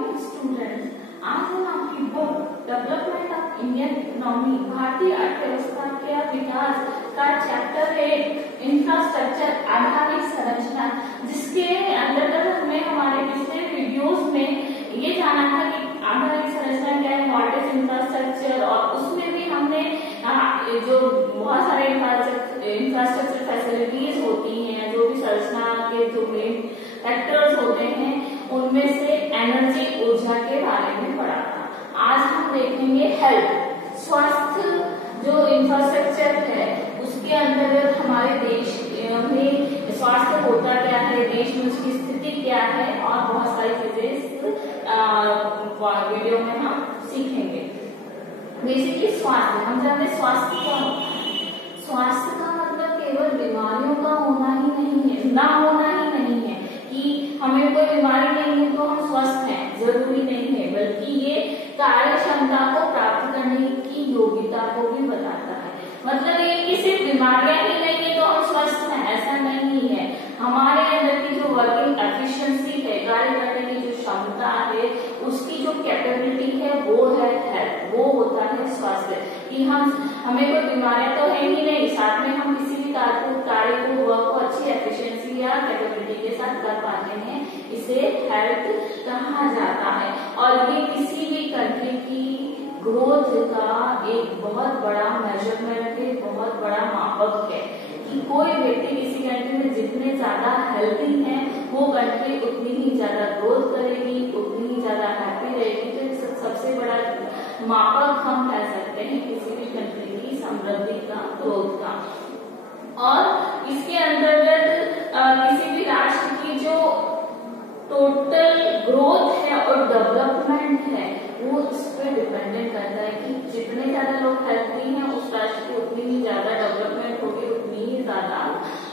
Morning students, आज हम आपकी book development of Indian economy भारतीय अर्थव्यवस्था के विकास का चैप्टर है इंफ्रास्ट्रक्चर आधारित संरचना, जिसके अंतर्गत हमें हमारे पिछले वीडियोस में ये जाना था कि आधारित संरचना क्या है, व्हाट इज इंफ्रास्ट्रक्चर, और उसमें भी हमने जो बहुत सारे इंफ्रास्ट्रक्चर फैसिलिटीज होती हैं, जो भी संरचना के जो मेन फैक्टर्स होते हैं, उनमें से एनर्जी ऊर्जा के बारे में पढ़ा था। आज हम देखेंगे हेल्थ, स्वास्थ्य जो इंफ्रास्ट्रक्चर है उसके अंतर्गत हमारे देश में स्वास्थ्य होता क्या है, देश में उसकी स्थिति क्या है, और बहुत सारी चीजें इस वीडियो में हम सीखेंगे। बेसिकली स्वास्थ्य, हम जानते हैं स्वास्थ्य क्या होता है। स्वास्थ्य का मतलब केवल बीमारियों का होना ही नहीं है, ना होना ही नहीं है कि हमें कोई बीमारी नहीं है तो हम स्वस्थ हैं, जरूरी नहीं है, बल्कि ये कार्य क्षमता को प्राप्त करने की योग्यता को भी बताता है। मतलब ये कि सिर्फ बीमारियां ही नहीं है तो हम स्वस्थ हैं, ऐसा नहीं है। हमारे अंदर की जो वर्किंग एफिशिएंसी है, कार्य करने की जो क्षमता है, उसकी जो कैपेबिलिटी है वो है हेल्थ, वो होता है स्वास्थ्य। कि हमें कोई बीमारियां तो है ही नहीं, साथ में हम किसी भी कार्य को वर्क को अच्छी एफिशिएंसी या कैपेबिलिटी के साथ कर पाते हैं, इसे हेल्थ कहा जाता है। और ये किसी भी कंट्री की ग्रोथ का एक बहुत बड़ा मेजरमेंट है, बहुत बड़ा मापक है कि कोई व्यक्ति किसी कंट्री में जितने ज्यादा हेल्थी है वो कंट्री उतनी ही ज्यादा ग्रोथ करेगी, उतनी ही ज्यादा हैप्पी रहेगी। तो सबसे बड़ा मापक हम कह सकते हैं किसी भी कंट्री की समृद्धि का, ग्रोथ का। और इसके अंतर्गत किसी भी राष्ट्र की जो टोटल ग्रोथ है और डेवलपमेंट है वो इस पर डिपेंडेंट करता है कि जितने ज्यादा लोग हेल्थी हैं उस राष्ट्र की उतनी ही ज्यादा डेवलपमेंट होगी, उतनी ही ज्यादा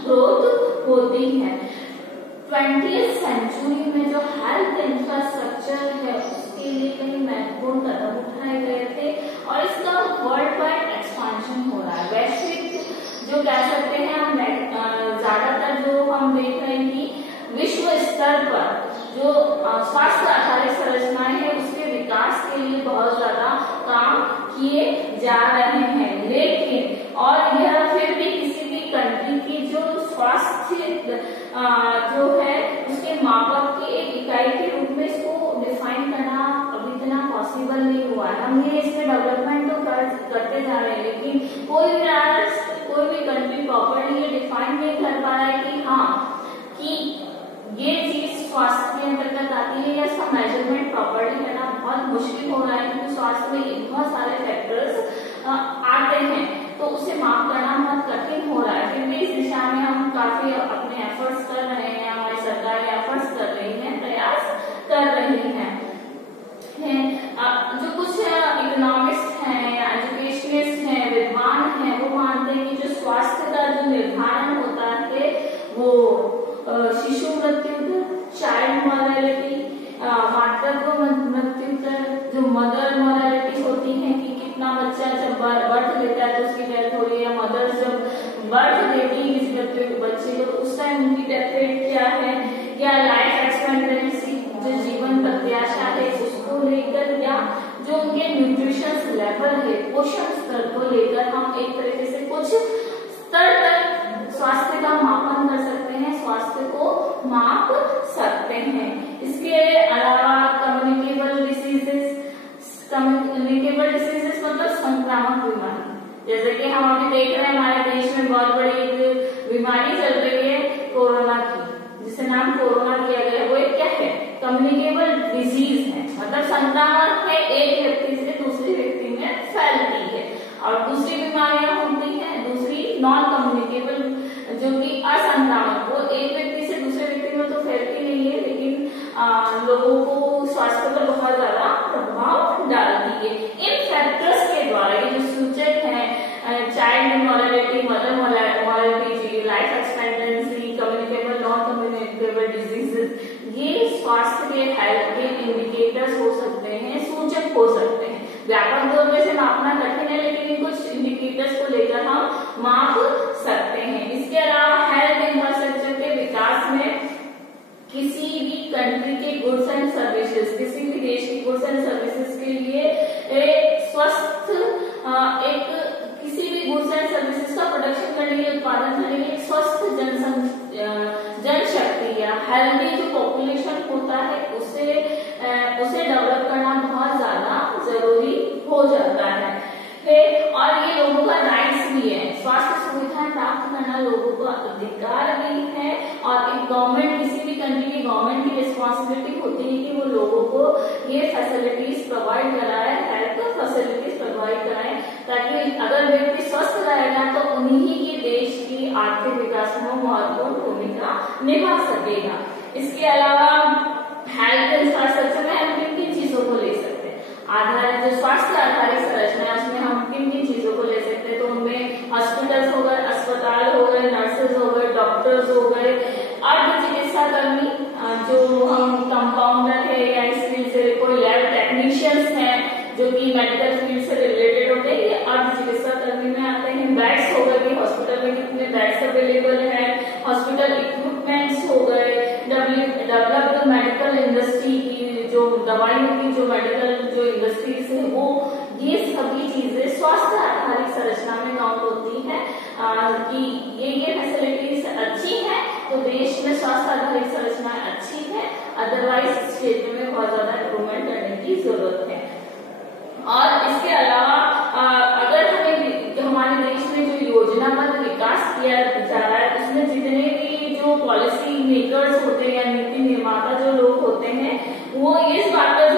ग्रोथ होती है। 20th सेंचुरी में जो हेल्थ इंफ्रास्ट्रक्चर है उसके लिए कई महत्वपूर्ण कदम उठाए गए थे और इसका वर्ल्ड वाइड एक्सपांशन हो रहा है। वैश्विक जो कह सकते हैं हम, ज्यादातर जो हम देख रहे हैं कि विश्व स्तर पर जो स्वास्थ्य आधारित संरचनाएं हैं उसके विकास के लिए बहुत ज्यादा काम किए जा रहे हैं। लेकिन और यह फिर भी किसी भी कंट्री की जो स्वास्थ्य जो है उसके मापक की एक इकाई के रूप में इसको डिफाइन करना अभी इतना पॉसिबल नहीं हुआ है। हम ये इसमें डेवलपमेंट तो करते जा रहे हैं, लेकिन कोई भी राष्ट्र, कोई भी कंट्री प्रॉपरली ये डिफाइन नहीं कर पा रहा है कि हाँ कि ये चीज स्वास्थ्य के अंतर्गत आती है, या इसका मेजरमेंट प्रॉपरली करना बहुत मुश्किल हो रहा है क्योंकि स्वास्थ्य में बहुत सारे फैक्टर्स आते हैं, तो उसे माप करना बहुत कठिन हो रहा है। फिर भी इस दिशा में हम काफी अपने एफर्ट्स कर रहे हैं, हमारी सरकार एफर्ट्स कर रही है, प्रयास कर रही है। जो कुछ इकोनॉमिस्ट हैं, एजुकेशनिस्ट हैं, विद्वान हैं, वो मानते हैं कि जो स्वास्थ्य का जो निर्धारण होता है वो शिशु मृत्यु दर, चाइल्ड मॉर्टेलिटी, मातृत्व मृत्यु दर, जो मदर मॉर्टेलिटी होती है कि कितना बच्चा जब बर्थ लेता है तो उसकी डेथ हो रही है, मदर्स जब बर्थ देती है किसी बच्चे को तो उस टाइम उनकी डेथ रेट क्या है, या लाइफ एक्सपेक्टेंसी जो जीवन प्रत्याशा है उसको लेकर, या जो उनके न्यूट्रिशन लेवल है, पोषण स्तर को लेकर हम एक तरीके से कुछ स्तर तक स्वास्थ्य का मापन कर सकते हैं, स्वास्थ्य को माप सकते हैं। इसके अलावा कम्युनिकेबल डिसीजेस मतलब संक्रामक बीमारी, जैसे कि हम अभी देख रहे हैं हमारे देश में बहुत बड़ी एक बीमारी चल रही है कोरोना की, जिसे नाम कोरोना दिया गया है। वो एक क्या है, कम्युनिकेबल डिजीज है, मतलब संक्रामक है, एक व्यक्ति से दूसरे व्यक्ति में फैलती है। और दूसरी बीमारियां होती हैं, दूसरी नॉन कम्युनिकेबल जो कि असंक्रामक, वो एक व्यक्ति से दूसरे व्यक्ति में तो फैलती नहीं है, लेकिन लोगों को स्वास्थ्य पर बहुत ज्यादा प्रभाव डालती है। इन फैक्टर्स के द्वारा ये जो सूचक है, child mortality, mother mortality, life expectancy, communicable non communicable diseases, ये स्वास्थ्य के हेल्थ के इंडिकेटर्स हो सकते हैं, सूचक हो सकते हैं। व्यापक तौर पे से मापना कठिन है, लेकिन कुछ इंडिकेटर्स को लेकर हम माप सकते हैं। इसके अलावा हेल्थ इंफ्रास्ट्रक्चर के विकास में किसी भी कंट्री के गुड्स एंड सर्विसेज, किसी भी एंड सर्विसेज के लिए स्वस्थ एक किसी भी गुड्स एंड सर्विसेज का प्रोडक्शन करने के लिए, उत्पादन करने के लिए स्वस्थ जनशक्ति या हेल्दी जो पॉपुलेशन होता है उसे डेवलप करना बहुत ज्यादा जरूरी हो जाता है। और ये लोगों का राइट्स भी है। स्वास्थ्य सुविधाएं प्राप्त करना लोगों का अधिकार भी है और एक गवर्नमेंट, किसी भी कंट्री की गवर्नमेंट की रिस्पॉन्सिबिलिटी होती है कि वो लोगों को ये फैसिलिटीज प्रोवाइड कराए, हेल्थ फैसिलिटीज प्रोवाइड कराए, ताकि अगर व्यक्ति स्वस्थ रहेगा तो उन्हीं की देश की आर्थिक विकास में महत्वपूर्ण भूमिका निभा सकेगा। इसके अलावा हेल्थ इंफ्रास्ट्रक्चर में हम किन किन चीजों को ले सकते हैं? आधारित जो स्वास्थ्य आधारित संरचना है उसमें हम किन किन चीजों को ले सकते हैं? तो उनमें हॉस्पिटल्स हो गए, अस्पताल हो गए, नर्सेज हो गए, डॉक्टर्स हो गए, अर्ध चिकित्सा कर्मी जो हम कंपाउंडर है या इस फील्ड से कोई लैब टेक्नीशियंस हैं जो कि मेडिकल फील्ड से रिलेटेड होते हैं, ये अर्ध चिकित्सा कर्मी में आते हैं। बेड्स हो गए कि हॉस्पिटल में कितने बेड्स अवेलेबल है, हॉस्पिटल इक्विपमेंट्स हो गए, डेवलप्ड मेडिकल इंडस्ट्री की जो दवाइयों की जो मेडिकल जो इंडस्ट्रीज है वो, ये सभी चीजें स्वास्थ्य आधारित संरचना में काउंट होती है कि ये फैसिलिटीज अच्छी है तो देश में स्वास्थ्य आधारित संरचना अच्छी है, अदरवाइज इस क्षेत्र में बहुत ज्यादा इम्प्रूवमेंट करने की जरूरत है। और इसके अलावा अगर हमारे देश में जो योजनाबद्ध विकास किया जा रहा है उसमें जितने भी जो पॉलिसी मेकर्स होते हैं या नीति निर्माता जो लोग होते हैं वो इस बात पर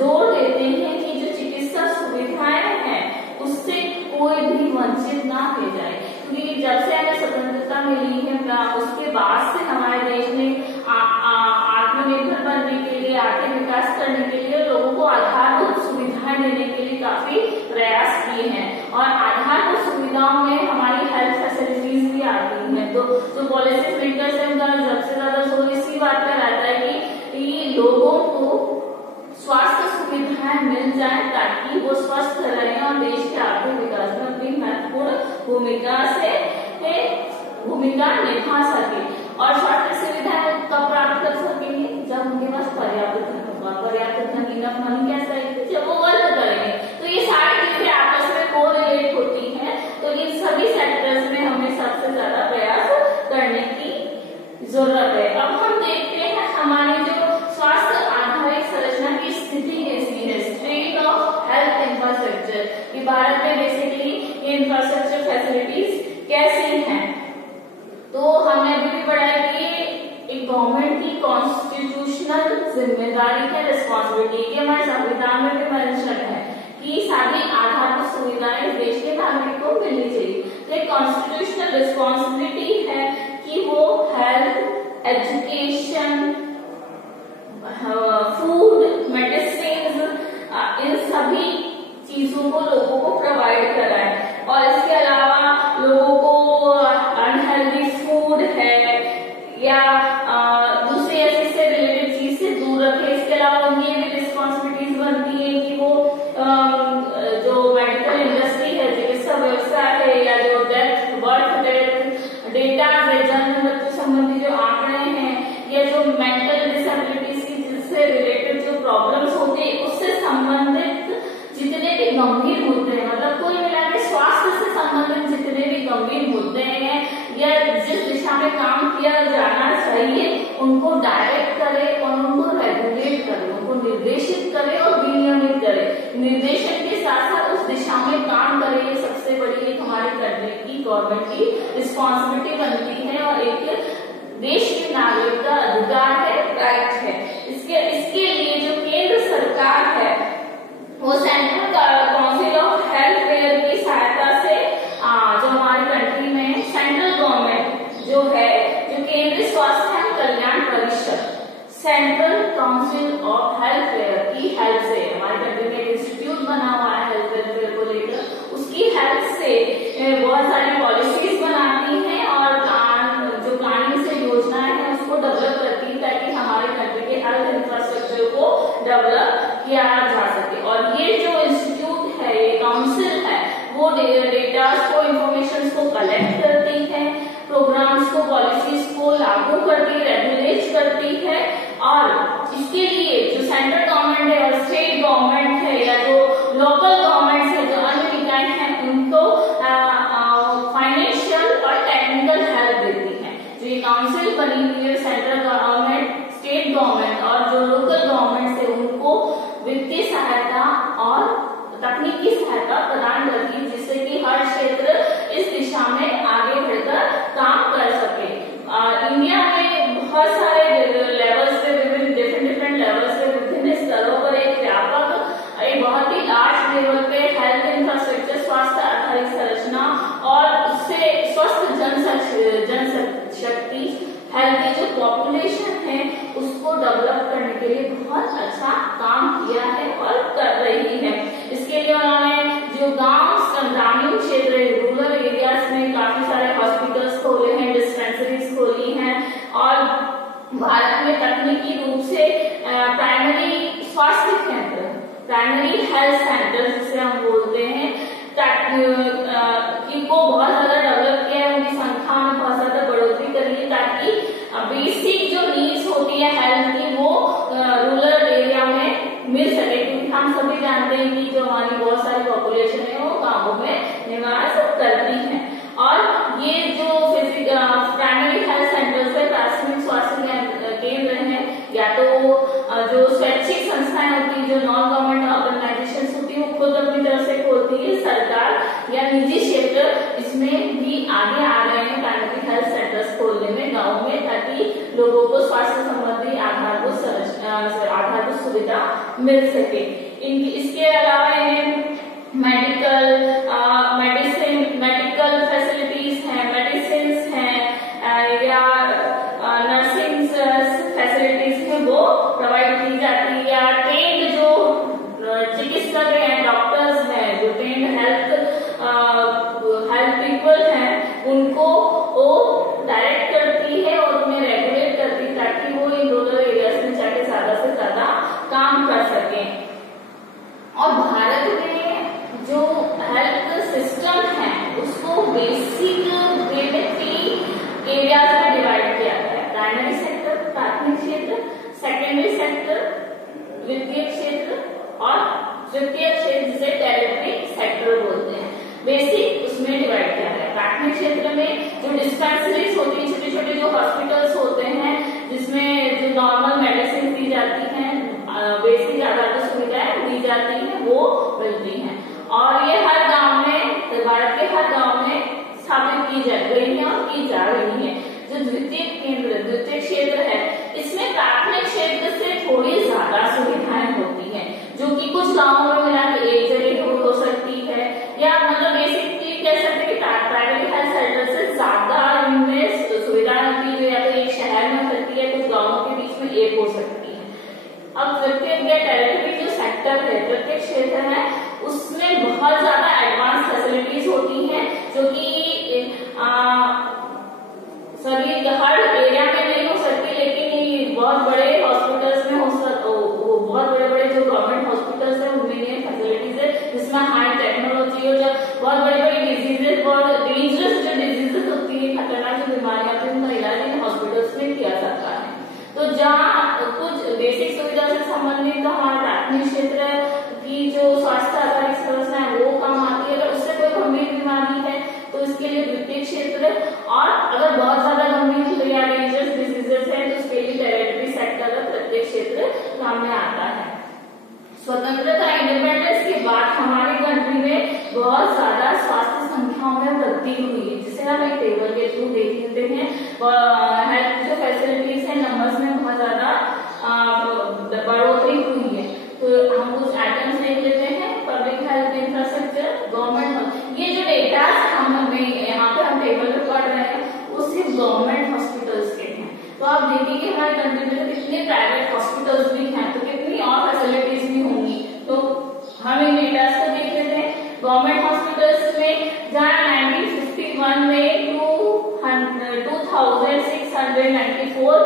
जोर देते हैं कि जो चिकित्सा सुविधाएं हैं उससे कोई भी वंचित ना रह जाए, क्योंकि जब से हमें स्वतंत्रता मिली है उसके बाद से हमारे देश ने आत्मनिर्भर बनने के लिए, आर्थिक विकास करने के लिए लोगों को आधारभूत सुविधाएं देने के लिए काफी प्रयास किए हैं और आधारभूत सुविधाओं में हमारी हेल्थ फैसिलिटीज भी आती हैं। तो जो पॉलिसी मेकर्स है उनका सबसे ज्यादा जोर इसी बात पर रहता है कि लोगों को स्वास्थ्य सुविधाएं मिल जाए ताकि वो स्वस्थ रहें और देश के आर्थिक विकास में अपनी महत्वपूर्ण भूमिका निभा सके। और स्वास्थ्य सुविधाएं कब प्राप्त कर सकेंगे? जब उनके पास पर्याप्त धन होगा। पर्याप्त धन इनफ मनी कैसा है? जब वो वर्क करेंगे। तो ये सारी चीजें आपस में कोरिलेट होती हैं, तो इन सभी सेक्टर्स में हमें सबसे ज्यादा प्रयास करने की जरूरत है। अब हम देखते हैं हमारी जो स्वास्थ्य आधारित संरचना की स्थिति कैसी है, स्टेट ऑफ हेल्थ इंफ्रास्ट्रक्चर कि भारत में बेसिकली ये इंफ्रास्ट्रक्चर फैसिलिटीज कैसी हैं। तो हमने अभी भी पढ़ा है कि एक गवर्नमेंट की कॉन्स्टिट्यूशनल जिम्मेदारी है, रिस्पॉन्सिबिलिटी की हमारे संविधान में भी मेंशन है कि सारी आधारभूत सुविधाएं देश के नागरिक को मिलनी चाहिए। तो एक कॉन्स्टिट्यूशनल रिस्पॉन्सिबिलिटी है कि वो हेल्थ, एजुकेशन, फूड, मेडिसिन, इन सभी चीजों को लोगों को प्रोवाइड कराए। और इसके अलावा लोगों को अनहेल्दी फूड है या दूसरी ऐसी से रिलेटेड चीज से दूर रखे। इसके अलावा उनकी भी रिस्पॉन्सिबिलिटीज बनती है कि वो जो मेडिकल इंडस्ट्री है, चिकित्सा व्यवसाय है या जो बर्थ डेथ डेटा है, जन्म मृत्यु संबंधी जो आंकड़े हैं या जो मेंटल डिसेबिलिटीज से रिलेटेड जो प्रॉब्लम्स होती है उससे संबंधित जितने भी गंभीर मुद्दे हैं, मतलब कोई मिला के स्वास्थ्य से संबंधित जितने भी गंभीर मुद्दे हैं या जिस दिशा में काम किया जाना चाहिए उनको डायरेक्ट करे और उनको रेगुलेट करे, उनको निर्देशित करे और विनियमित करे। निर्देशन के साथ साथ उस दिशा में काम करे, ये सबसे बड़ी एक हमारे कंट्री की गवर्नमेंट की रिस्पॉन्सिबिलिटी बनती है और एक देश के नागरिक का अधिकार है, राइट है। इसके लिए जो केंद्र सरकार है वो central council of health care की सहायता से जो हमारी कंट्री में सेंट्रल गवर्नमेंट जो है, जो केंद्रीय स्वास्थ्य एवं कल्याण परिषद, central council of health care की हेल्प से हमारी कंट्री में एक इंस्टीट्यूट बना हुआ है हेल्थ केयर को लेकर, उसकी हेल्प से बहुत सारी पॉलिसीज बनाती है और जो प्लानिंग से योजनाएं हैं उसको डेवलप करती है ताकि हमारे कंट्री के हेल्थ इंफ्रास्ट्रक्चर को डेवलप किया जा सके। और ये जो इंस्टीट्यूट है, ये काउंसिल है, वो डेटा को, इंफॉर्मेशन को कलेक्ट करती है, प्रोग्राम्स को, पॉलिसीज को लागू करती है, रेगुलेट करती है और इसके लिए जो सेंट्रल गवर्नमेंट गवर्नमेंट है और स्टेट गवर्नमेंट है या जो लोकल गवर्नमेंट है, जो अन्य निकाय हैं, उनको फाइनेंशियल और टेक्निकल हेल्प देती है। जो ये काउंसिल बनी हुई है सेंट्रल गवर्नमेंट, स्टेट गवर्नमेंट और जो लोकल गवर्नमेंट है उनको वित्तीय सहायता और तकनीकी सहायता प्रदान करती है, जिससे कि हर क्षेत्र इस दिशा में आगे बढ़कर काम कर सके। इंडिया में बहुत सारे लेवल्स पे, विभिन्न डिफरेंट लेवल्स पे, विभिन्न स्तरों पर एक व्यापक, एक बहुत ही लार्ज लेवल पे हेल्थ इंफ्रास्ट्रक्चर, स्वास्थ्य आधारित संरचना और उससे स्वस्थ जनशक्ति, हेल्थी जो पॉपुलेशन है उसको डेवलप करने के लिए बहुत अच्छा काम किया है और कर रही है। इसके लिए उन्होंने जो ग्रामीण क्षेत्र, रूरल एरियाज में काफी सारे हॉस्पिटल्स खोले हैं, डिस्पेंसरीज खोली हैं और भारत में तकनीकी रूप से प्राइमरी स्वास्थ्य केंद्र, प्राइमरी हेल्थ सेंटर जिसे हम बोलते हैं, को बहुत ज्यादा डेवलप किया है, उनकी संख्या में बहुत ज्यादा बढ़ोतरी करी है, ताकि बेसिक जो नीड्स होती है हेल्थ की वो रूरल एरिया में मिल सके। क्योंकि हम सभी जानते हैं कि जो हमारी बहुत सारी पॉपुलेशन है वो गांवों में निवास करती है और ये जो प्राइमरी हेल्थ सेंटर्स है, प्राथमिक स्वास्थ्य केंद्र है, या तो जो स्वैच्छिक संस्थाएं होती है, जो नॉन गवर्नमेंट ऑर्गेनाइजेशन होती है, वो खुद अपनी तरफ से खोलती है, सरकार या निजी क्षेत्र इसमें भी आगे आ रहे हैं प्राइमरी हेल्थ सेंटर्स खोलने में गाँव में, ताकि लोगों को स्वास्थ्य संबंधी आधारभूत सुविधा मिल सके। इसके अलावा मेडिकल फैसिलिटीज हैं, मेडिसिन हैं या नर्सिंग फैसिलिटीज है वो प्रोवाइड की जाती है, या ट्रेंड जो चिकित्सक हैं, डॉक्टर्स हैं, जो ट्रेंड हेल्थ पीपल हैं, उनको वो डायरेक्ट करती है और उन्हें रेगुलेट करती है, ताकि वो इन रूरल एरियाज में जाके ज्यादा से ज्यादा काम कर सके। और भारत में जो हेल्थ सिस्टम है उसको बेसिक एरियाज में डिवाइड किया गया है। प्राइमरी सेक्टर, प्राथमिक क्षेत्र, सेकेंडरी सेक्टर, द्वितीय क्षेत्र और तृतीय क्षेत्र, जिसे टेरिटरी सेक्टर बोलते हैं। बेसिक उसमें डिवाइड किया गया है। प्राथमिक क्षेत्र में जो डिस्पेंसरीज होती है, छोटे छोटे जो हॉस्पिटल्स होते हैं, जिसमें जो नॉर्मल मेडिसिन दी जाती हैं, बेसिक आधारभूत सुविधाएं दी जाती हैं, वो मिलती हैं और ये हर गांव में, भारत के हर गांव में स्थापित की जा गई है और की जा रही है। जो द्वितीय क्षेत्र है, इसमें प्राथमिक क्षेत्र से थोड़ी ज्यादा सुविधाएं होती हैं, जो कि कुछ गांवों में मिला के एक जगह हो सकती है, या मतलब बेसिकली कह सकते हैं कि प्राइमरी हेल्थ सेंटर से ज्यादा इनमें सुविधाएं होती है, जो या तो एक शहर में हो सकती है, कुछ गाँवों के बीच में एक हो सकती है। अब प्रत्येक टेरिटरी जो सेक्टर है, प्रत्येक क्षेत्र है, उसमें बहुत ज्यादा एडवांस फैसिलिटीज होती हैं, जो कि सभी हर एरिया में नहीं हो सकती, लेकिन बहुत बड़े हॉस्पिटल्स में हो सकता, बहुत बड़े बड़े जो गवर्नमेंट हॉस्पिटल्स है उनमें ये फैसिलिटीज है, जिसमें हाई टेक्नोलॉजी हो, जब बहुत बड़ी बड़ी डिजीजेज, बहुत डेंजरस जो डिजीजेस होती है, खतरनाक जो बीमारियां होती है, उनका इलाज इन हॉस्पिटल्स में किया जाता है। तो जहाँ कुछ बेसिक सुविधा से संबंधित तो हमारे प्राथमिक क्षेत्र की जो स्वास्थ्य आधारित संरचना है वो काम आती है। अगर उससे कोई गंभीर बीमारी है तो इसके लिए द्वितीय क्षेत्र, और अगर बहुत ज्यादा गंभीर या डेंजरस डिजीजेस है तो उसके लिए टेरिटरी सेक्टर का प्रत्येक क्षेत्र काम में आता है। स्वतंत्रता इंडिपेंडेंस के बाद हमारी कंट्री में बहुत ज्यादा स्वास्थ्य संख्याओं में वृद्धि हुई है, जिसे हम एक टेबल के थ्रू देख लेते हैं। हेल्थ जो फैसिलिटीज है नंबर्स में बहुत ज्यादा बढ़ोतरी हुई है। तो हम कुछ आइटम्स देख लेते हैं। पब्लिक हेल्थ इंफ्रास्ट्रक्चर, गवर्नमेंट, ये जो डेटा यहाँ पे हम टेबल पे पढ़ रहे हैं वो सिर्फ गवर्नमेंट हॉस्पिटल्स के हैं। तो आप देखिए कि हमारी कंट्री में तो कितने प्राइवेट हॉस्पिटल्स भी हैं, तो कितनी और फैसिलिटीज भी होंगी। तो हम इन डेटा को देख लेते हैं। गवर्नमेंट हॉस्पिटल्स में जहाँ 1951 में 2694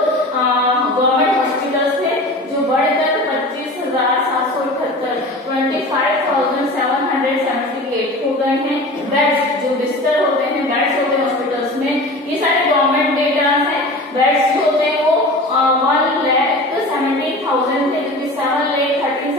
गवर्नमेंट हॉस्पिटल्स थे, जो बढ़कर 25,778 25,778 हो गए हैं। बेड्स जो बिस्तर होते हैं, बेड्स होते हैं हॉस्पिटल्स में, ये सारे गवर्नमेंट डेटा हैं। बेड्स जो होते हैं वो 1,17,000 थे, जो कि 7,13,000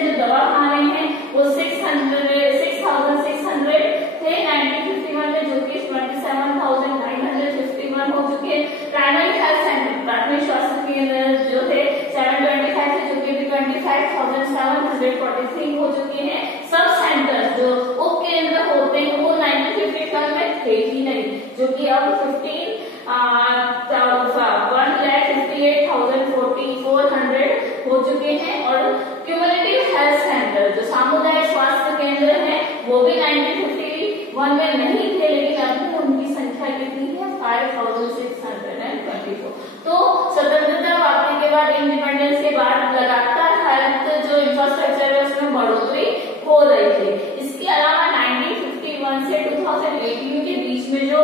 6% जो दवा खाने हैं वो 6,600 थे 1951 में, जो कि 27,951 हो चुके। प्राइमरी हेल्थ सेंटर, प्राथमिक स्वास्थ्य केंद्र जो थे 725 थे, जो कि 25,743 हो चुके हैं। सब सेंटर जो उप केंद्र होते हैं वो 1951 में थे ही नहीं, जो कि अब 1,58,400 हो चुके हैं। और क्यूमुलेटिव हेल्थ सेंटर जो सामुदायिक स्वास्थ्य केंद्र हैं वो भी 1951 में नहीं थे, लेकिन अभी उनकी संख्या कितनी है 5,624। तो स्वतंत्रता प्राप्ति के बाद, इंडिपेंडेंस के बाद लगातार हेल्थ जो इंफ्रास्ट्रक्चर है उसमें बढ़ोतरी हो रही थी। इसके अलावा 1951 से 2018 के बीच में जो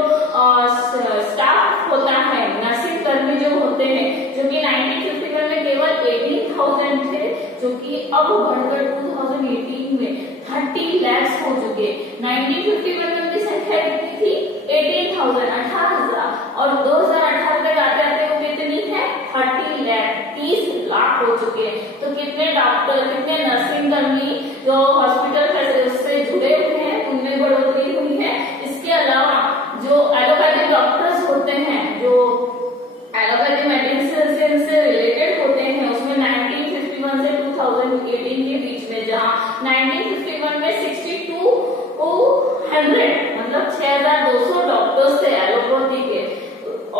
स्टाफ होता है, नर्सिंग कर्मी जो होते हैं, जो कि 1951 में केवल 18,000 थे, जो कि अब बढ़कर 2018 में 30 लाख हो चुके। 1951 में उनकी संख्या कितनी थी 18,000, 18,000, और 2018 तक आते आते वो कितनी है 30 लाख, 30 लाख हो चुके। तो कितने डॉक्टर, कितने नर्सिंग कर्मी जो हॉस्पिटल से जुड़े हुए हैं उनमें बढ़ोतरी हुई है। इसके अलावा जो एलोपैथिक डॉक्टर्स होते हैं, जो एलोपैथी मेडिसिन से रिलेटेड होते हैं, उसमें 1951 से 2018 के बीच में, जहां 1951 में 6200 मतलब 6,200 डॉक्टर्स थे एलोपैथी के,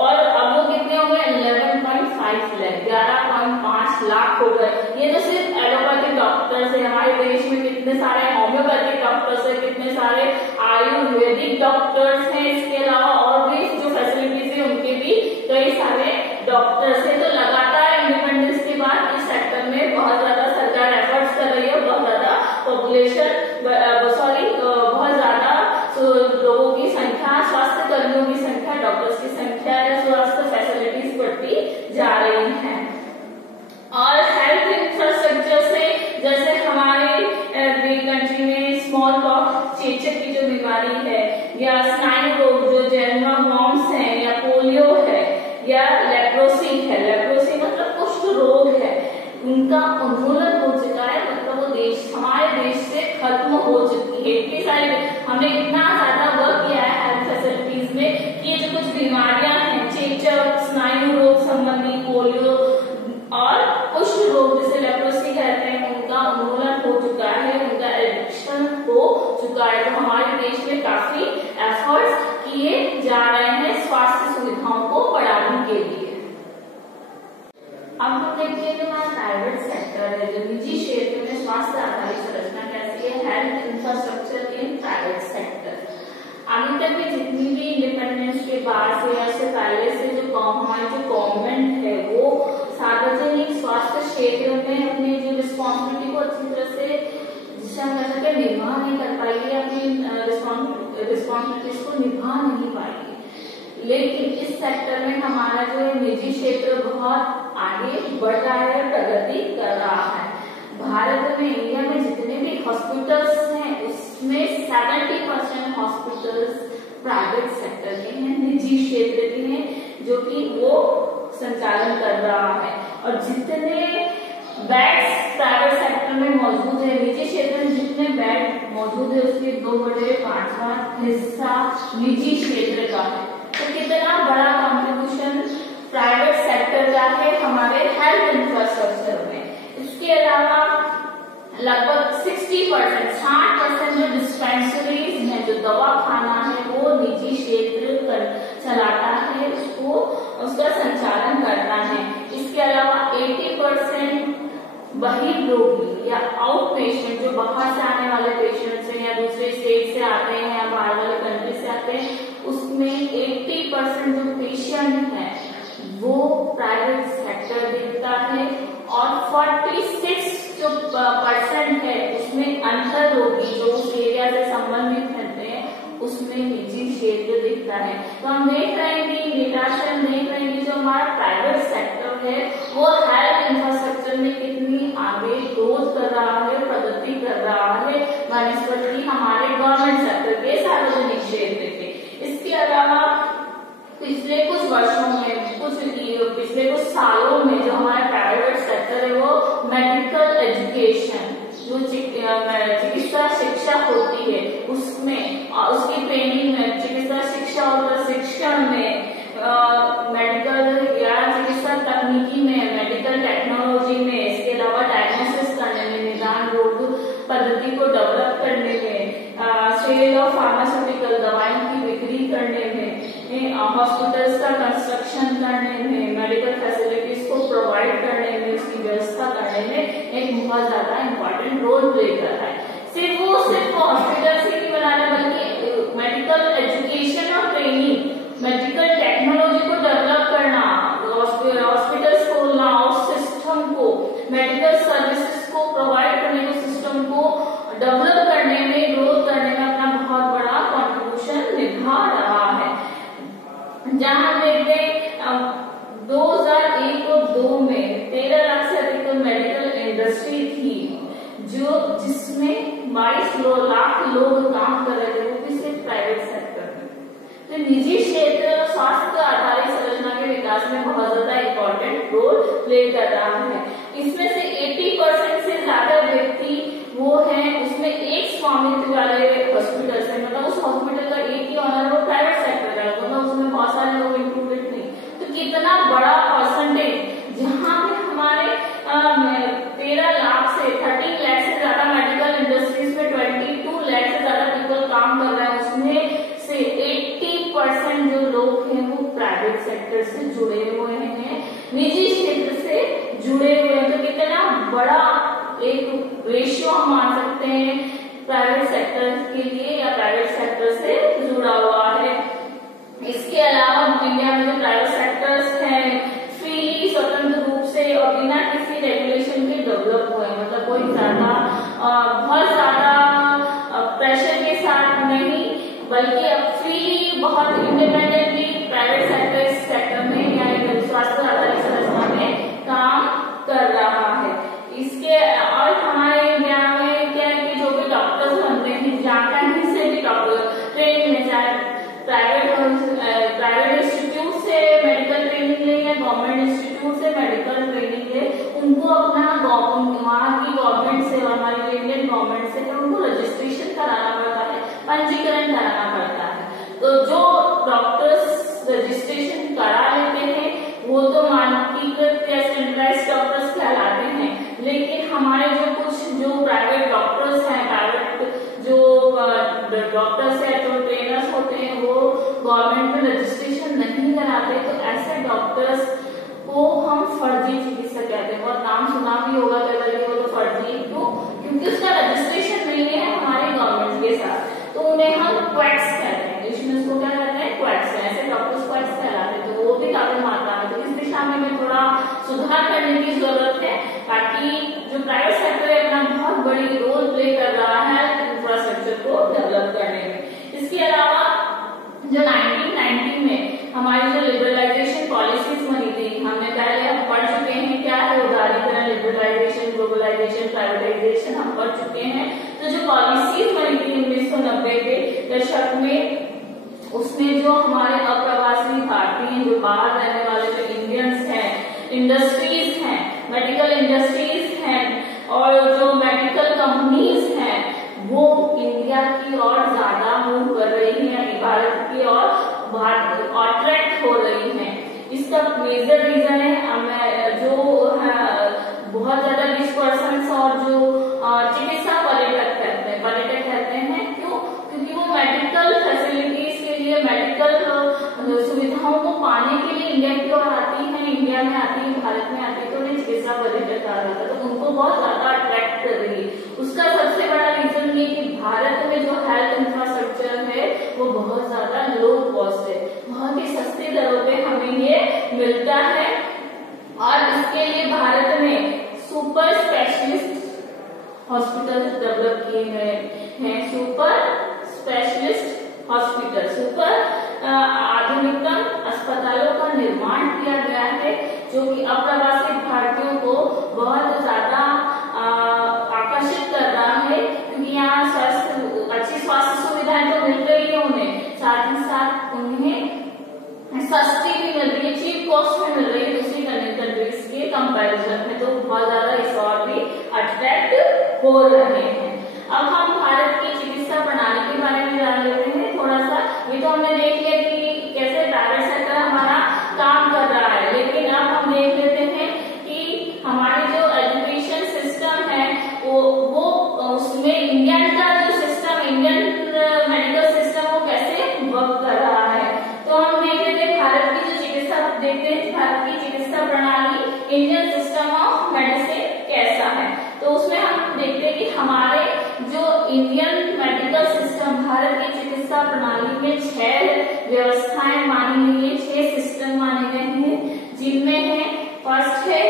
और अब वो कितने हो गए 11.5 लाख, 11.5 लाख हो गए। ये तो सिर्फ एलोपैथिक डॉक्टर्स है। हमारे देश में कितने सारे होम्योपैथिक डॉक्टर्स है, कितने सारे आयुर्वेदिक डॉक्टर्स हैं। इसके अलावा और भी जो फैसिलिटीज है उनके भी कई सारे डॉक्टर्स है। तो लगातार इंडिपेंडेंस के बाद इस सेक्टर में बहुत ज्यादा सरकार एफर्ट्स कर रही है, बहुत ज्यादा पॉपुलेशन बहुत ज्यादा लोगों की संख्या, स्वास्थ्य कर्मियों की संख्या, डॉक्टर्स की संख्या या स्वास्थ्य फैसिलिटीज बढ़ती जा रही है। और हेल्थ इंफ्रास्ट्रक्चर से, जैसे हमारे कंट्री में स्मॉल पॉक्स, चेचक की जो बीमारी है, या स्नायु रोग जो जेर्नोमॉन्स है, या पोलियो है, या लेप्रोसी है, लेप्रोसी मतलब कुष्ठ रोग है, उनका उन्मूलन हो चुका है। मतलब वो हमारे देश से खत्म हो चुकी है। इतनी सारी हमने इतना ज्यादा वर्क किया है हेल्थ फैसिलिटीज में कि ये जो कुछ बीमारियां हैं, चेचक, स्नायु रोग संबंधी, पोलियो और कुष्ठ रोग जिसे लेप्रोसी कहते हैं, उनका उन्मूलन हो चुका है, उनका एडिक्शन हो चुका है। तो हमारे देश में काफी एफर्ट्स किए जा रहे हैं स्वास्थ्य सुविधाओं को बढ़ाने के लिए। अब हम देखिए जो हमारा प्राइवेट सेक्टर है, जो निजी क्षेत्र में स्वास्थ्य आधारित संरचना कैसी है, health infrastructure in private sector. अभी तक भी जितनी भी इंडिपेंडेंस के बाद से या से पहले से जो हमारी जो गवर्नमेंट है वो सार्वजनिक स्वास्थ्य क्षेत्र में अपनी जो रिस्पॉन्सिबिलिटी को अच्छी तरह से निर्वाह नहीं कर पाएगी, अपनी रिस्पॉन्सिबिलिटीज को निभा नहीं पाएगी। लेकिन इस सेक्टर में हमारा जो निजी क्षेत्र बहुत आगे बढ़ रहा है, प्रगति कर रहा है। भारत में, इंडिया में जितने भी हॉस्पिटल्स हैं उसमें 70% हॉस्पिटल्स प्राइवेट सेक्टर के हैं, निजी क्षेत्र के हैं, जो कि वो संचालन कर रहा है। और जितने बेड्स प्राइवेट सेक्टर में मौजूद है, निजी क्षेत्र में जितने बेड मौजूद है उसके 2/5 हिस्सा निजी क्षेत्र का है। तो कितना बड़ा कंट्रीब्यूशन प्राइवेट सेक्टर का है हमारे हेल्थ इंफ्रास्ट्रक्चर में। इसके अलावा लगभग 60% जो डिस्पेंसरीज है, जो दवा खाना है, वो निजी क्षेत्र चलाता है, उसका संचालन करता है। इसके अलावा 80% बहिर्रोगी या आउट पेशेंट, जो बाहर से आने वाले पेशेंट्स हैं या दूसरे स्टेट से आते हैं या बाहर वाले कंट्री से आते हैं, उसमें 80% जो पेशेंट है वो प्राइवेट सेक्टर देखता है। और 46% है उसमें अंतर रोगी जो उस एरिया से संबंधित रहते हैं, उसमें निजी क्षेत्र दिखता है। तो हम देख रहे हैं कि डेटा से हम देख रहे हैं कि जो हमारा प्राइवेट सेक्टर है वो हेल्थ इंफ्रास्ट्रक्चर में कितनी आगे ग्रोथ कर रहा है, प्रगति कर रहा है बनस्पति हमारे गवर्नमेंट सेक्टर के, सार्वजनिक क्षेत्र के। इसके अलावा पिछले कुछ वर्षों में, पिछले कुछ सालों में जो हमारा प्राइवेट सेक्टर है वो मेडिकल एजुकेशन जो चिकित्सा शिक्षा होती है उसमें उसकी ट्रेनिंग में, चिकित्सा शिक्षा और प्रशिक्षण में, मेडिकल या चिकित्सा तकनीकी में, मेडिकल टेक्नोलॉजी में, इसके अलावा डायग्नोसिस करने में, निदान रोग पद्धति को डेवलप करने में, सेल ऑफ फार्मास्यूटिकल दवाइयों की बिक्री करने में, हॉस्पिटल्स का कंस्ट्रक्शन करने में, मेडिकल फैसिलिटीज को प्रोवाइड करने में, उसकी व्यवस्था करने में एक बहुत ज्यादा इम्पोर्टेंट रोल प्ले कर रहा है। सिर्फ हॉस्पिटल से नहीं बनाना, बल्कि मेडिकल एजुकेशन और ट्रेनिंग, मेडिकल टेक्नोलॉजी को डेवलप करना, हॉस्पिटल्स खोलना, उस सिस्टम को, मेडिकल सर्विसेज को प्रोवाइड करने के सिस्टम को डेवलप करने में, ग्रोथ करने में अपना बहुत बड़ा कंट्रीब्यूशन निभा रहा है। जहां देखते 2001 और 2002 में 13 लाख से अधिक मेडिकल इंडस्ट्री थी, जिसमें 22 लाख लोग काम कर रहे थे, वो भी सिर्फ प्राइवेट सेक्टर में। तो निजी क्षेत्र स्वास्थ्य आधारित संरचना के विकास में बहुत ज्यादा इम्पोर्टेंट रोल प्ले कर रहा है। इसमें से 80% से ज्यादा व्यक्ति वो है, उसमें एक स्वामित्व वाले हॉस्पिटल से, मतलब उस हॉस्पिटल का एक ही ऑनर वो प्राइवेट सेक्टर का, मतलब उसमें बहुत सारे लोग इंक्लूडेड नहीं। तो कितना बड़ा परसेंटेज, जहां पे हमारे 13 लाख से 13 लाख से ज्यादा मेडिकल इंडस्ट्रीज में 22 लाख से ज्यादा पीपल काम कर रहे हैं, उसमें से 80% जो लोग हैं वो प्राइवेट सेक्टर से जुड़े हुए हैं, निजी क्षेत्र से जुड़े हुए हैं। तो कितना बड़ा एक रेशियो हम मान सकते हैं प्राइवेट सेक्टर के लिए या प्राइवेट सेक्टर से जुड़ा हुआ है। इसके अलावा इंडिया में जो प्राइवेट सेक्टर्स हैं फ्रीली, स्वतंत्र रूप से और बिना किसी रेगुलेशन के डेवलप हुए, मतलब कोई ज्यादा बहुत ज्यादा प्रेशर के साथ नहीं, बल्कि अब फ्रीली बहुत इंडिपेंडेंटली प्राइवेट सेक्टर में या स्वास्थ्य आधारित संरचना में काम कर रहा है। इसके और हमारे इंडिया में क्या है कि जो भी डॉक्टर्स बनते हैं, जहाँ कहीं से भी डॉक्टर ट्रेनिंग में, चाहे प्राइवेट इंस्टीट्यूट से मेडिकल ट्रेनिंग ले या गवर्नमेंट इंस्टीट्यूट से मेडिकल ट्रेनिंग ले, उनको अपना वहाँ की गवर्नमेंट से, हमारी इंडियन गवर्नमेंट से उनको रजिस्ट्रेशन कराना पड़ता है, पंजीकरण कराना पड़ता है। तो जो डॉक्टर्स रजिस्ट्रेशन करा लेते हैं वो तो मानकीकृत या सेंट्रलाइज्ड डॉक्टर्स कहलाते हैं, लेकिन हमारे जो प्राइवेट डॉक्टर्स हैं, प्राइवेट जो डॉक्टर्स हैं, जो ट्रेनर्स होते हैं, वो गवर्नमेंट में रजिस्ट्रेशन नहीं कराते। तो ऐसे डॉक्टर्स को हम फर्जी चिकित्सक कहते हैं। बहुत नाम सुना भी होगा कभी, वो तो फर्जी, क्योंकि उसका रजिस्ट्रेशन नहीं है हमारे गवर्नमेंट के साथ, तो उन्हें हम क्वैक्स कहते हैं। इसमें उसको क्या कहते हैं, क्वैक्स। ऐसे डॉक्टर्स क्वैक्स कहलाते हैं। तो वो भी काफी मात्रा में, तो इस दिशा में हमें थोड़ा सुधार करने की जरूरत है, ताकि जो प्राइवेट सेक्टर है अपना बहुत बड़ी रोल प्ले कर रहा है इंफ्रास्ट्रक्चर को डेवलप करने में। इसके अलावा जो 1990 में हमारी जो लिबरलाइजेशन पॉलिसीज बनी थी, हमने पहले हम पढ़ चुके हैं क्या है उदारीकरण, लिबरलाइजेशन, ग्लोबलाइजेशन, प्राइवेटाइजेशन हम पढ़ चुके हैं। तो जो पॉलिसीज बनी थी 1990 के दशक में, उसमें जो हमारे अप्रवासी भारतीय, जो बाहर रहने वाले जो इंडियंस हैं, इंडस्ट्रीज हैं, मेडिकल इंडस्ट्रीज हैं और जो मेडिकल कंपनीज हैं, वो इंडिया की ओर ज्यादा मूव कर रही हैं, भारत की ओर अट्रैक्ट हो रही हैं। इसका मेजर रीजन है जो बहुत ज्यादा 20% और जो चिकित्सा पर्यटक कहते हैं, क्यों? क्योंकि वो मेडिकल फैसिलिटीज के लिए, मेडिकल सुविधाओं को पाने के लिए इंडिया की ओर आती है, इंडिया में आती है, भारत में आती है, तो उन्हें चिकित्सा पर्यटक कहा जाता है। तो उनको बहुत ज्यादा अट्रैक्ट कर रही है। उसका सबसे बड़ा रीजन ये कि भारत में जो हेल्थ इंफ्रास्ट्रक्चर है वो बहुत ज्यादा लो कॉस्ट है, बहुत ही सस्ती दरों पे हमें ये मिलता है। और इसके लिए भारत में सुपर स्पेशलिस्ट हॉस्पिटल डेवलप किए गए हैं, सुपर स्पेशलिस्ट हॉस्पिटल, सुपर आधुनिकतम अस्पतालों का निर्माण किया गया है, जो कि अप्रवासी भारतीयों को बहुत ज्यादा आकर्षित कर रहा है, क्योंकि यहाँ अच्छी स्वास्थ्य सुविधाएं तो मिल रही है उन्हें, साथ ही साथ उन्हें सस्ती भी मिल रही है, चीप कॉस्ट में मिल रही है दूसरी कंट्रीज के कंपैरिजन में, तो बहुत ज्यादा इस और भी अट्रैक्ट हो रहे हैं। अब हम भारत की चिकित्सा प्रणाली के बारे में जान लेते हैं थोड़ा सा। ये तो हमने देख लिया कि कैसे प्राइवेट सेक्टर हमारा काम कर रहा है, लेकिन अब हम देख लेते हैं कि हमारी जो एजुकेशन सिस्टम है वो उसमें इंडियन का जो सिस्टम, इंडियन मेडिकल सिस्टम वो कैसे वर्क कर रहा है। तो हम देख लेते हैं भारत की जो चिकित्सा, देखते हैं भारत की चिकित्सा प्रणाली, इंडियन सिस्टम ऑफ मेडिसिन कैसा है। तो उसमें हम देखते हैं कि हमारे जो इंडियन मेडिकल सिस्टम, भारत की चिकित्सा प्रणाली में 6 व्यवस्थाएं मानी गई है, 6 सिस्टम माने गए हैं, जिनमें है फर्स्ट है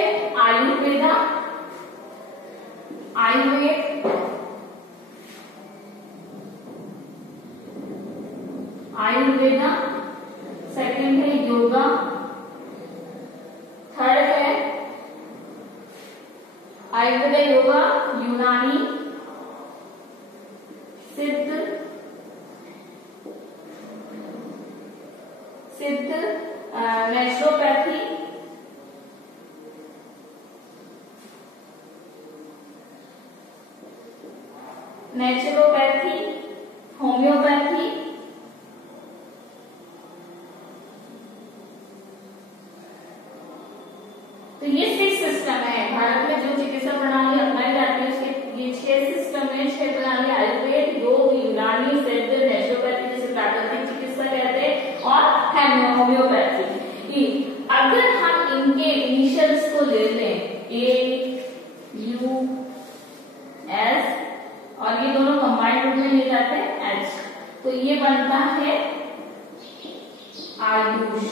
आयुर्वेदा, आयुर्वेदा, सेकंड है योगा, थर्ड है आयुर्वेदा, योगा, यूनानी, सिद्ध, नेचुरोपैथी, होम्योपैथी, तो ये 6 सिस्टम है भारत में जो चिकित्सा प्रणाली अपनाई जाती है। उसके ये 6 सिस्टम है, 6 प्रणाली, आयुर्वेद, योग, यूनानी, सिद्ध, नेचुरोपैथी जिसे प्राकृतिक चिकित्सा कहते हैं, और होम्योपैथी। अगर हम इनके इनिशियल्स को ले लें, AUS, और ये दोनों कंबाइंड रूप में ले जाते हैं H, तो ये बनता है आयुष,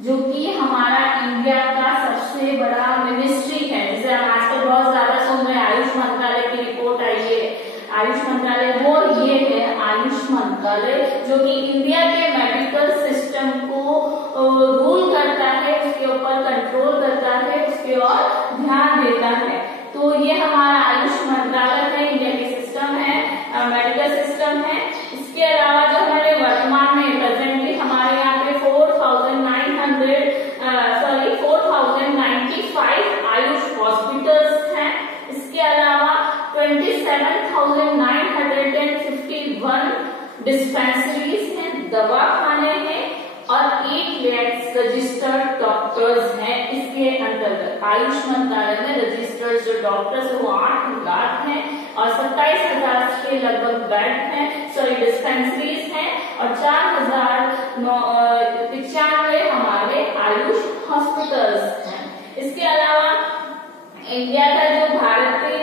जो कि हमारा इंडिया का सबसे बड़ा मिनिस्ट्री है। जैसे हम आजकल बहुत ज्यादा सुन रहे हैं आयुष मंत्रालय की रिपोर्ट आई है, आयुष मंत्रालय, वो ये है आयुष मंत्रालय, जो कि इंडिया के मेडिकल सिस्टम को रूल करता है, उसके ऊपर कंट्रोल करता है, उसके ओर ध्यान देता है। तो ये हमारा आयुष मंत्रालय है, इंडिया की सिस्टम है, मेडिकल सिस्टम है। इसके अलावा जो हमारे वर्तमान में प्रेजेंटली हमारे यहाँ पे 4,095 आयुष हॉस्पिटल्स हैं। इसके अलावा 27,951 डिस्पेंसरीज हैं, दवाखाने हैं, और 8 लाख रजिस्टर्ड डॉक्टर्स हैं। इसके अंतर्गत आयुष मंत्रालय में रजिस्टर्ड जो डॉक्टर्स है वो 8 लाख हैं, और 27,000 के लगभग बेड हैं, डिस्पेंसरीज हैं, और 4,095 हमारे आयुष हॉस्पिटल्स हैं। इसके अलावा इंडिया का जो भारतीय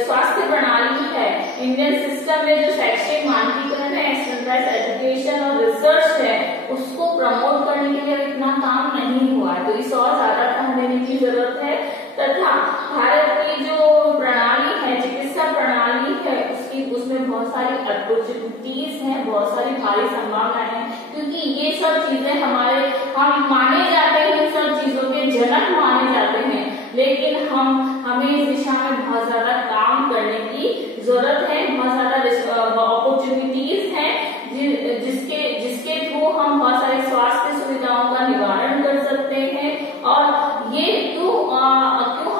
स्वास्थ्य प्रणाली है, इंडियन सिस्टम में जो शैक्षिक मानकीकरण है, स्टैंडर्डाइज्ड एजुकेशन और रिसर्च है, उसको प्रमोट करने के लिए इतना काम नहीं हुआ है, तो इस और ज्यादा ध्यान देने की जरूरत है। तथा भारत की जो प्रणाली है, चिकित्सा प्रणाली है, उसमें बहुत सारी अपॉर्चुनिटीज हैं, बहुत सारी भारी संभावनाएं हैं, क्योंकि ये सब चीजें हम माने जाते हैं, इन सब चीजों के जनक माने जाते हैं, लेकिन हमें इस दिशा में बहुत ज्यादा काम करने की जरूरत है। बहुत ज्यादा अपॉर्चुनिटीज हैं जिसके थ्रू हम बहुत सारी स्वास्थ्य सुविधाओं का निवारण कर सकते हैं, और ये क्यों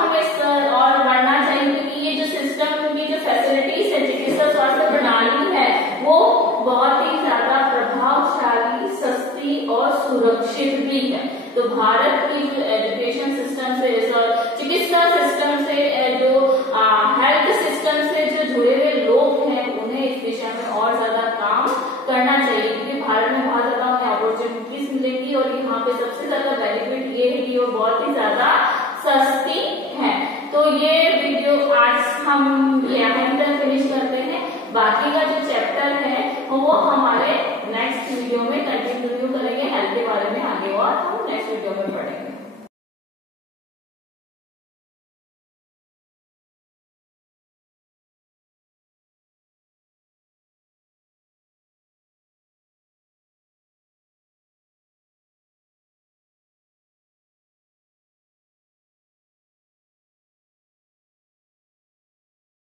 हमें और बढ़ना चाहिए, क्योंकि ये जो सिस्टम की जो फैसिलिटीज है, चिकित्सा स्वास्थ्य प्रणाली है, वो बहुत ही ज्यादा प्रभावशाली, सस्ती और सुरक्षित भी है। तो भारत की जो एजुकेशन सिस्टम से, चिकित्सा सिस्टम से, जो हेल्थ सिस्टम से जो जुड़े हुए लोग हैं, उन्हें इस दिशा में और ज्यादा काम करना चाहिए, क्योंकि भारत में बहुत ज्यादा उन्हें अपॉर्चुनिटीज मिलेंगी, और यहाँ पे सबसे ज्यादा बेनिफिट ये है कि वो बहुत ही ज्यादा सस्ती है। तो ये वीडियो आज हम यहाँ तक फिनिश करते हैं। बाकी का जो चैप्टर है वो हमारे नेक्स्ट वीडियो में कंटिन्यू करेंगे, हेल्थ के बारे में आगे और हम नेक्स्ट वीडियो में पढ़ेंगे।